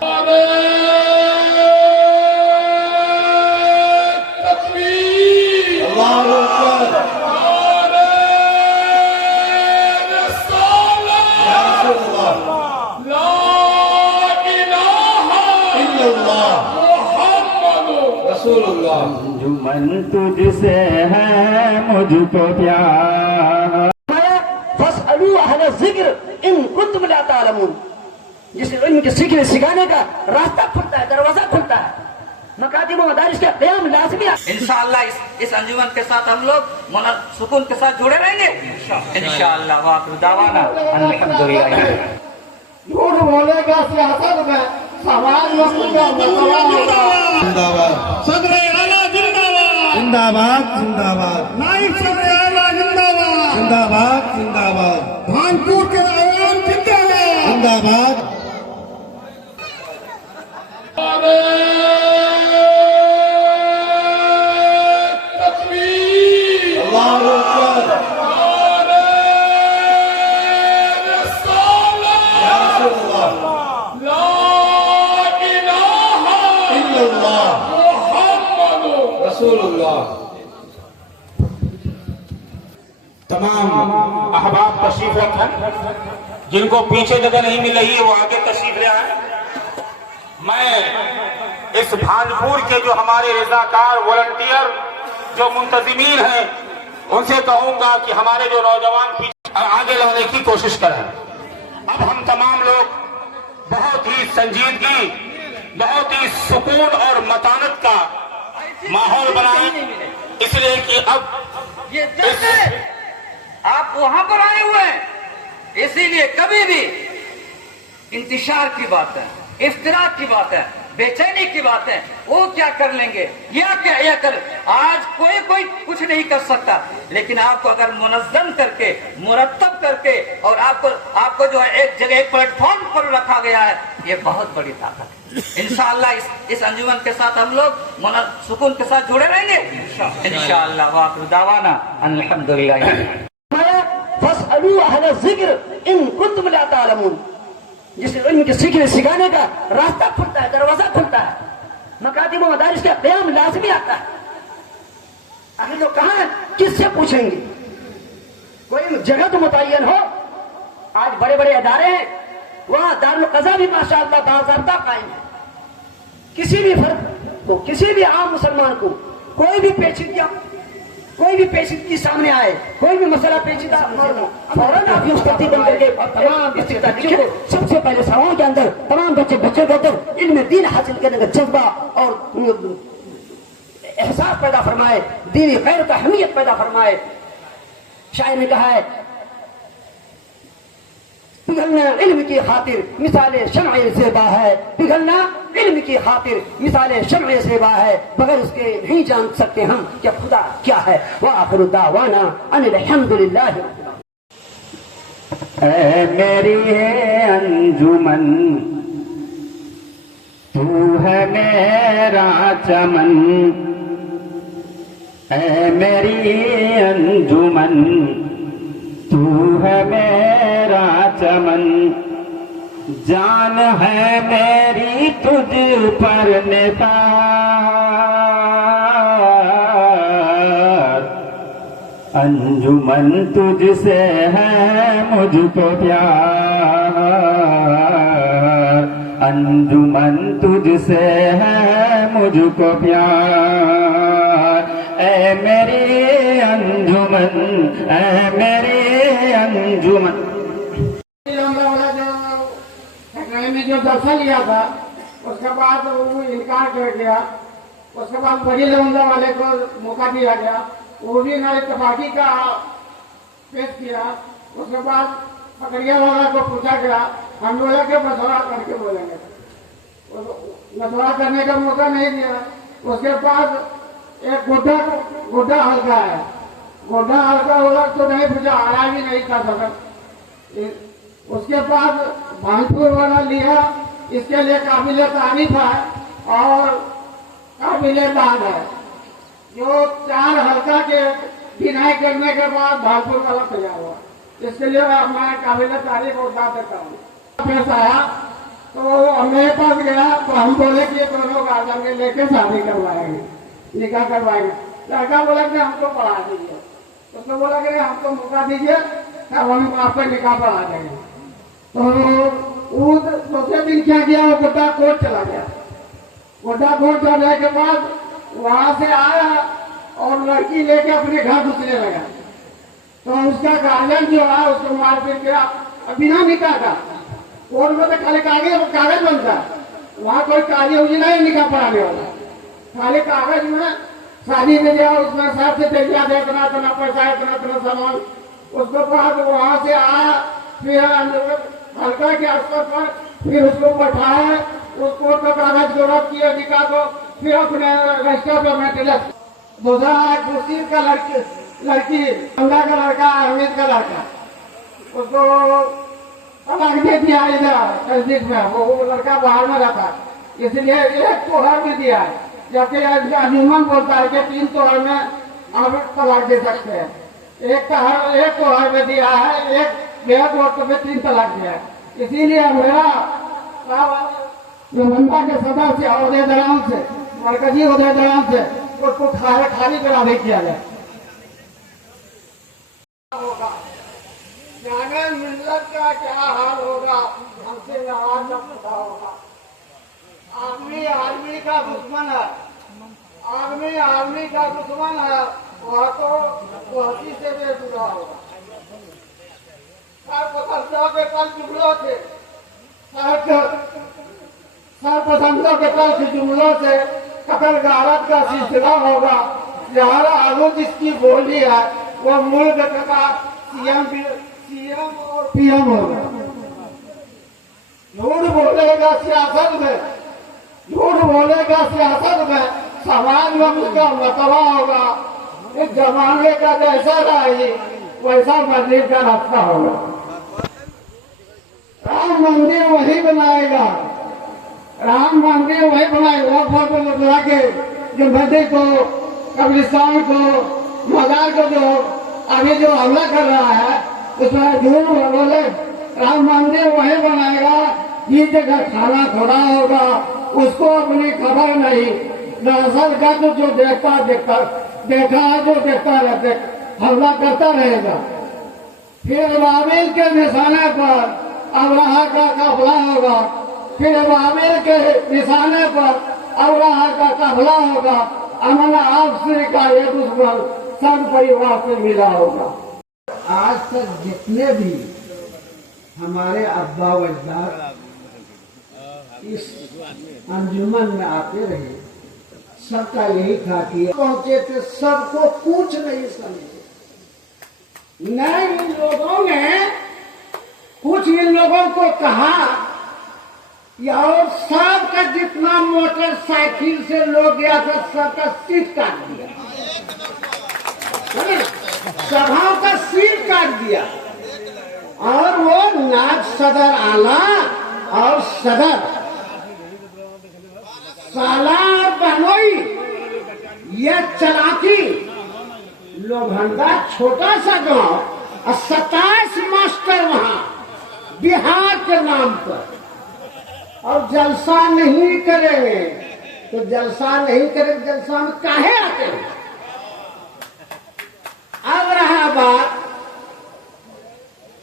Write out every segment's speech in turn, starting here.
अंजुमन तुझसे है मुझको प्यार। फस्अलू अहल ज़िक्र इन कुन्तुम ला तालमून। जिसे इल्म के सीखने सिखाने का रास्ता खुलता है, दरवाजा खुलता है, मकातिब व मदारिस का क़याम लाज़मी है। इंशाअल्लाह इस अंजुमन के साथ हम लोग सुकून के साथ जुड़े रहेंगे इंशाअल्लाह। वाक़िअ दावाना अल्हम्दुलिल्लाह। झूठ बोलेगा सियासत में समाज में जिंदाबाद सदर आला जिंदाबाद जिंदाबाद जिंदाबाद नाइब सदर आला जिंदाबाद जिंदाबाद जिंदाबाद भानपुर के आवाम जिंदाबाद जिंदाबाद। तमाम अहबाब तशरीफ रखें, जिनको पीछे जगह नहीं मिल रही है वो आगे तशरीफ ले आए। मैं इस भानपुर के जो हमारे रजाकार वॉलंटियर जो मुंतजिमीन हैं उनसे कहूंगा कि हमारे जो नौजवान पीछे आगे लाने की कोशिश करें। अब हम तमाम लोग बहुत ही संजीदगी, बहुत ही सुकून और मतानत का माहौल बनाए, इसलिए कि अब ये आप वहां पर आए हुए हैं, इसीलिए कभी भी इंतशार की बात है, इफ्तिराक की बात है, बेचैनी की बात है, वो क्या कर लेंगे या क्या या कर। आज कोई कुछ नहीं कर सकता, लेकिन आपको अगर मुनज़्ज़म करके मुरत्तब करके और आपको जो है एक जगह एक प्लेटफॉर्म पर रखा गया है, ये बहुत बड़ी ताकत है। इंशाअल्लाह इस अंजुमन के साथ हम लोग सुकून के साथ जुड़े रहेंगे इंशाअल्लाह। वाक़िअ दावाना अल्हम्दुलिल्लाह। फस्अलू अहल ज़िक्र इन कुन्तुम ला तालमून। जिसे इल्म के सीखने सिखाने का रास्ता खुलता है, दरवाजा खुलता है, मकातिब व मदारिस का क़याम लाज़मी आता है। आखिर जो कहाँ है, किससे पूछेंगे? कोई जगह तो मुतय्यन हो। आज बड़े बड़े अदारे हैं, वहां दारुल क़ज़ा भी माशाअल्लाह बाज़ाब्ता कायम है। किसी भी फर्द को, किसी भी आम मुसलमान को कोई भी पेचीदगी सामने आए, कोई भी मसला पेचीदा फौरन आप यूं करती बन करके तमाम बच्चों को सबसे पहले सवाओं के अंदर तमाम बच्चों के अंदर इल्म दीन हासिल करने का जज्बा और एहसास पैदा फरमाए, दीनी गैर का अहमियत पैदा फरमाए। शायर ने कहा है, पिघलना इल्म की खातिर मिसाले शम्अ ज़ेबा है, पिघलना इल्म की खातिर मिसाले शम्अ ज़ेबा है, बगैर उसके नहीं जान सकते हम कि खुदा क्या है। व आखिरु दावाना अनिल हम्दुलिल्लाह। ऐ मेरी है अंजुमन, तू है मेरा चमन। ऐ मेरी अंजुमन, तू है मेरा चमन। जान है मेरी तुझ पर निसार। अंजुमन तुझसे है मुझको प्यार। अंजुमन तुझसे है मुझको प्यार। ऐ मेरी अंजुमन, ऐ मेरी अंजुमन। में जो दर्शन लिया था उसके बाद वो इनकार कर गया। उसके बाद बड़ी लौंदा वाले को मौका दिया गया, वो भी ना इत्तफाकी का पेश किया। उसके बाद पकड़िया वाला को पूछा गया, हम बोला के मशवरा करके बोलेंगे, मशवरा करने का मौका नहीं दिया। उसके बाद एक गुड्डा हल्का है, गुड्डा हल्का होगा तो नहीं पूछा, आया भी नहीं कर सका। उसके बाद भानपुर वाला लिया, इसके लिए काबिल तारीफ है और काबिल दाद है। जो 4 हल्का के बिनाई करने के बाद भानपुर वाला तैयार हुआ, इसके लिए मैं काबिल तारीफ और दाद देता हूँ। पेश आया तो मेरे पास गया तो हम बोले कि ये दोनों गार्जियन के लेके शादी करवाएंगे, निकाह करवाएंगे। लड़का बोला कि हमको पढ़ा दीजिए, उसने बोला कि हमको मौका दीजिए, तब हम आपको निकाह पढ़ा देंगे। तो वो दूसरे दिन क्या किया, वो गोड्डा कोर्ट चला गया। गोड्डा कोर्ट जाने के बाद वहां से आया और लड़की लेके अपने घर घुसने लगा। तो उसका गार्जियन जो है उसको मारपीट किया बिना निकाह का। कोर्ट में तो खाली कागज बनता है, वहाँ कोई कागज उजी नहीं निकाह पढ़ाने वाला, खाली कागज में शादी में गया, उसमें सबसे तैयार दे इतना इतना पैसा इतना इतना सामान। उसके बाद वहां से आया, फिर हल्का के स्तर पर फिर उसको बैठाया, उस कोर्ट का कागज को रख किया निकाह को, फिर अपने रजिस्टर पर मेंटेनेंस। दूसरा खुर्शीद का लड़की गंगा का लड़का, अहमद का लड़का, उसको तलाक दे दिया इधर तस्दीक में। वो लड़का बाहर में रहता, इसलिए एक तोहर में दिया है, जबकि अंजुमन बोलता है कि 3 तोहर में आप तलाक दे सकते हैं। एक तोहर में दिया है, एक बेहद वक्त में 3 तलाक दिया है। इसीलिए मेरा प्रबंधन के सदस्य अहदेदारों से, मरकजी अहदेदारों से उसको खाली करावे किया जाए। जाने मिल्लत का क्या हाल होगा, हमसे नाराज न पता होगा। आदमी का दुश्मन है, आदमी का दुश्मन है, वह तो वही से बेजुदा होगा। सरपसंदों के कल जुमलों से, सरपसंदों के कल जुमलों से कतल गारत का सिलसिला होगा। जहाँ आलू जिसकी बोली है वो मुल्क का सीएम और पीएम होगा। झूठ बोलेगा सियासत में, समाज में उसका मतवा होगा। इस जमाने का जैसा रही वैसा मस्जिद का रास्ता होगा। राम मंदिर वही बनाएगा, बना के जो मस्जिद को, कब्रिस्तान को, मजार को जो अभी जो हमला कर रहा है उसमें झूठ बोले। राम मंदिर वही बनाएगा जिस जगह खाना खोड़ा होगा, उसको अपनी खबर नहीं। दरअसल का तो जो देखा है, जो देखता रहते हमला करता रहेगा। फिर बाबिल के निशाने पर अब्राहा का काफिला होगा, फिर बाबिल के निशाने पर अब्राहा का काफिला होगा। अमन आपसे का ये दुश्मन सब परिवार से मिला होगा। आज तक जितने भी हमारे अब्बा व अजदाद इस अंजुमन में आते रहे, सबका यही था कि पहुंचे थे, सबको कुछ नहीं समझे। नहीं, इन लोगों ने कुछ इन लोगों को कहा और सबका जितना मोटरसाइकिल से लोग गया था सबका सीट काट दिया, सभाओं का सीट काट दिया। और वो नायब सदर आला और सदर सालार बहनोई, ये चलाकी लोहंडा छोटा सा गांव और 27 मास्टर वहां बिहार के नाम पर, और जलसा नहीं करेंगे तो जलसा में काहे आते हैं। अब रहा बात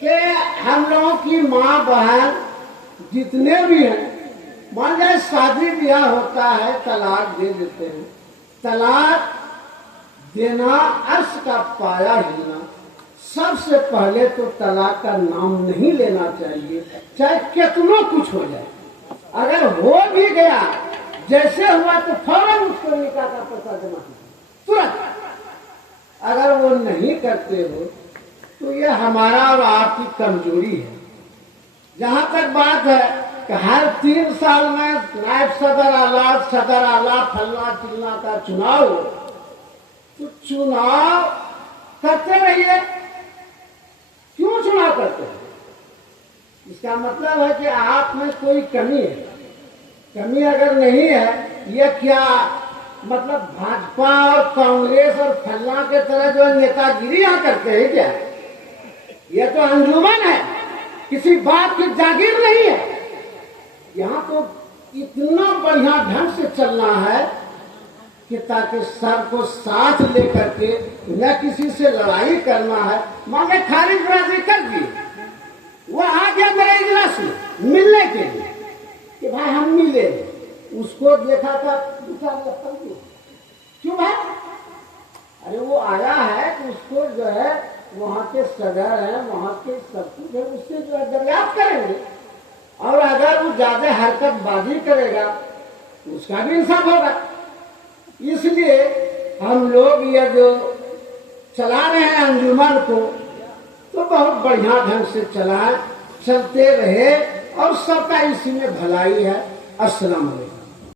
कि हम लोगों की माँ बहन जितने भी हैं, मान जाए शादी ब्याह होता है, तलाक दे देते हैं। तलाक देना, अर्श का पाया हिलना, सबसे पहले तो तलाक का नाम नहीं लेना चाहिए, चाहे कितना कुछ हो जाए। अगर हो भी गया, जैसे हुआ तो फौरन उसको निकाह का पैसा जमा तुरंत। अगर वो नहीं करते हो तो ये हमारा और आपकी कमजोरी है। जहां तक बात है कि हर 3 साल में नायब सदर आला फलना चिलना का चुनाव, तो चुनाव करते रहिए। क्यों चुनाव करते हैं? इसका मतलब है कि आप में कोई कमी है। कमी अगर नहीं है, ये क्या मतलब भाजपा और कांग्रेस और फलना के तरह जो नेतागिरी यहाँ करते हैं क्या? ये तो अंजुमन है, किसी बात की जागीर नहीं है। यहाँ तो इतना बढ़िया ढंग से चलना है कि ताकि सबको साथ लेकर के न किसी से लड़ाई करना है। माने खारिज बरादरी कर दी, वो आ गया मेरे इजलास में मिलने के लिए कि भाई हम मिले, उसको देखा था क्यों भाई? अरे वो आया है कि उसको जो है वहाँ के सदर है, वहाँ के सब कुछ है, उससे जो है दरियाफ्त करेंगे, और अगर वो ज्यादा हरकतबाजी करेगा तो उसका भी इंसाफ होगा। इसलिए हम लोग ये जो चला रहे हैं अंजुमन को, तो बहुत बढ़िया ढंग से चलाएं, चलते रहे, और सबका इसी में भलाई है। अस्सलाम वालेकुम।